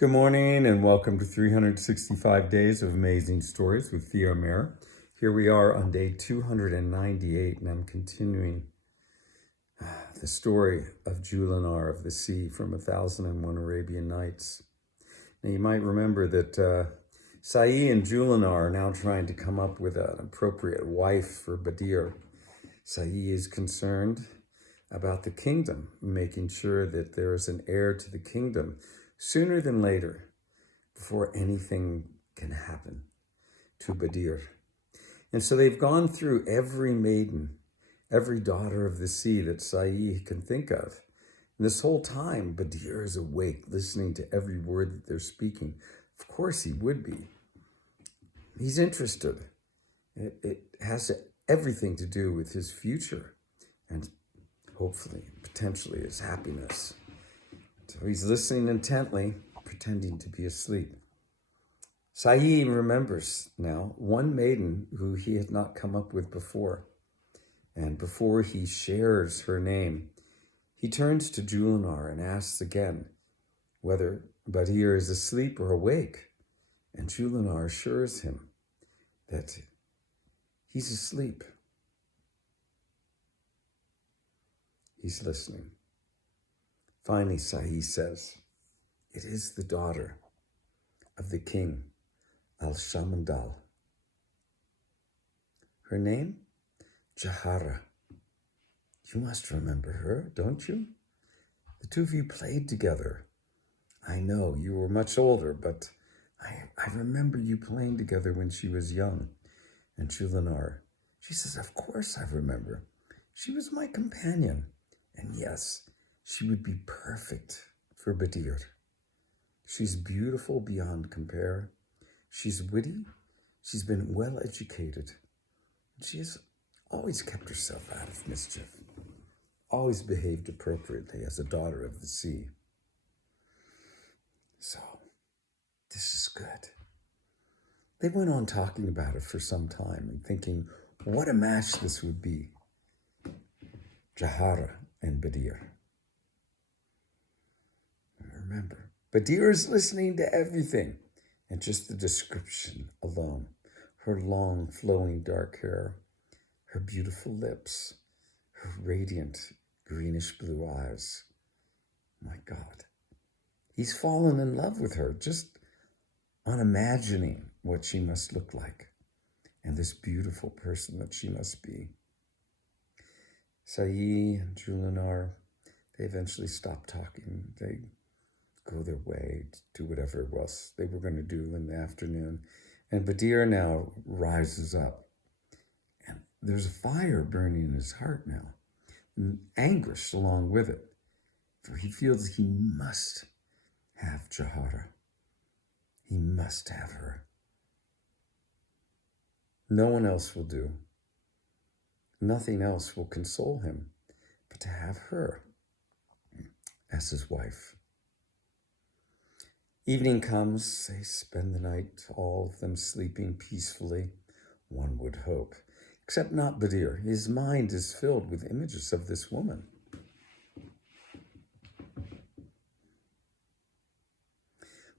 Good morning and welcome to 365 Days of Amazing Stories with Theo Mayer. Here we are on day 298 and I'm continuing the story of Jullanar of the Sea from 1001 Arabian Nights. Now you might remember that Sa'i and Jullanar are now trying to come up with an appropriate wife for Badir. Sa'i is concerned about the kingdom, making sure that there is an heir to the kingdom sooner than later, before anything can happen to Badir. And so they've gone through every maiden, every daughter of the sea that Sa'i can think of. And this whole time, Badir is awake, listening to every word that they're speaking. Of course he would be. He's interested. It has everything to do with his future and hopefully, potentially, his happiness. So he's listening intently, pretending to be asleep. Sa'i remembers now one maiden who he had not come up with before. And before he shares her name, he turns to Jullanar and asks again whether Badir is asleep or awake. And Jullanar assures him that he's asleep. He's listening. Finally, Sa'i says, "It is the daughter of the king, Al-Shamandal. Her name? Jahara. You must remember her, don't you? The two of you played together. I know you were much older, but I remember you playing together when she was young." And Jullanar, she says, "Of course I remember. She was my companion. And yes, she would be perfect for Badir. She's beautiful beyond compare. She's witty. She's been well educated. She has always kept herself out of mischief, always behaved appropriately as a daughter of the sea. So, this is good." They went on talking about it for some time and thinking what a match this would be. Jahara and Badir. Remember, Badir is listening to everything, and just the description alone, her long, flowing dark hair, her beautiful lips, her radiant greenish blue eyes. My God, he's fallen in love with her just on imagining what she must look like and this beautiful person that she must be. Sa'i and Jullanar, they eventually stop talking. They go their way, do whatever else they were going to do in the afternoon. And Badir now rises up. And there's a fire burning in his heart now, and anguish along with it. For he feels he must have Jahara. He must have her. No one else will do. Nothing else will console him but to have her as his wife. Evening comes, they spend the night, all of them sleeping peacefully, one would hope, except not Badir. His mind is filled with images of this woman.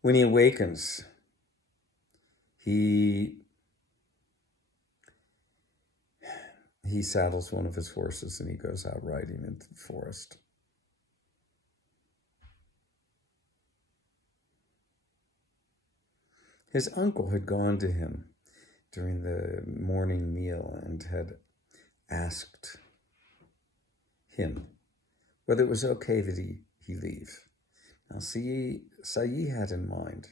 When he awakens, he saddles one of his horses and he goes out riding into the forest. His uncle had gone to him during the morning meal and had asked him whether it was okay that he leave. Now, Sa'i had in mind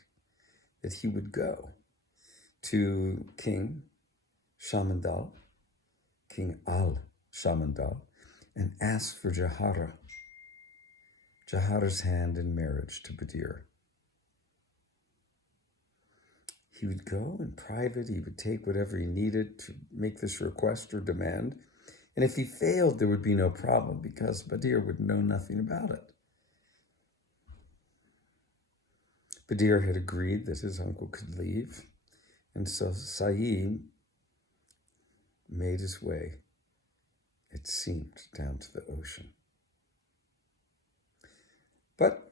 that he would go to King Shamandal, King Al-Shamandal, and ask for Jahara's hand in marriage to Badir. He would go in private, he would take whatever he needed to make this request or demand, and if he failed, there would be no problem because Badir would know nothing about it. Badir had agreed that his uncle could leave, and so Sa'i made his way, it seemed, down to the ocean. But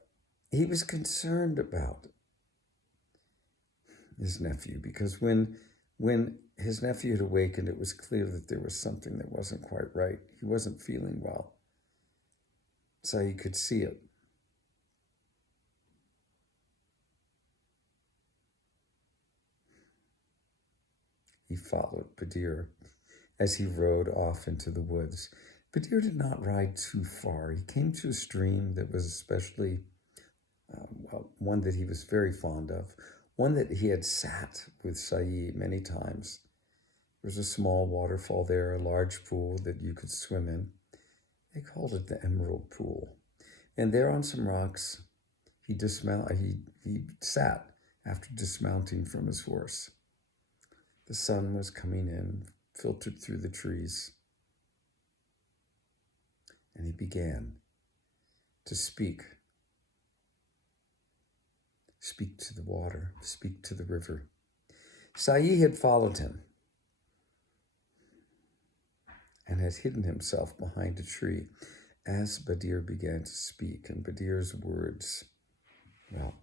he was concerned about his nephew, because when his nephew had awakened, it was clear that there was something that wasn't quite right. He wasn't feeling well. So he could see it. He followed Badir as he rode off into the woods. Badir did not ride too far. He came to a stream that was especially one that he was very fond of, one that he had sat with Saeed many times. There was a small waterfall there, a large pool that you could swim in. They called it the Emerald Pool. And there on some rocks, he sat after dismounting from his horse. The sun was coming in, filtered through the trees. And he began to speak to the water, speak to the river. Saeed had followed him and had hidden himself behind a tree as Badir began to speak. And Badir's words, well,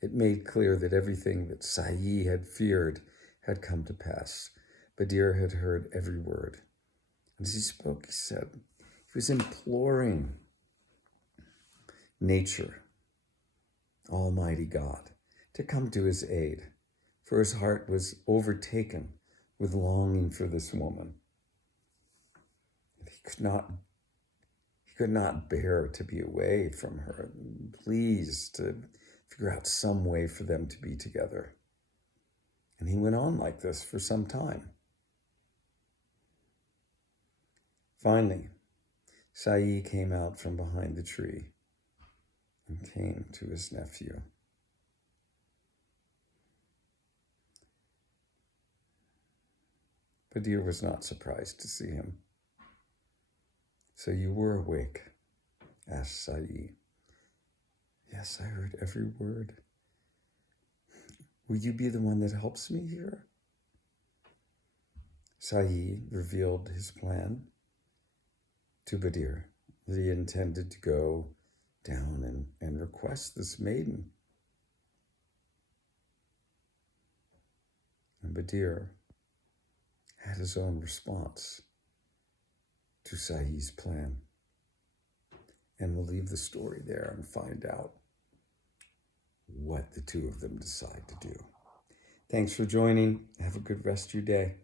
it made clear that everything that Saeed had feared had come to pass. Badir had heard every word. And as he spoke, he said, he was imploring nature, Almighty God, to come to his aid, for his heart was overtaken with longing for this woman. He could not bear to be away from her, pleased to figure out some way for them to be together. And he went on like this for some time. Finally, Saeed came out from behind the tree and came to his nephew. Badir was not surprised to see him. "So you were awake?" asked Saeed. "Yes, I heard every word. Will you be the one that helps me here?" Saeed revealed his plan to Badir, that he intended to go down and request this maiden. And Badir had his own response to Saeed's plan. And we'll leave the story there and find out what the two of them decide to do. Thanks for joining. Have a good rest of your day.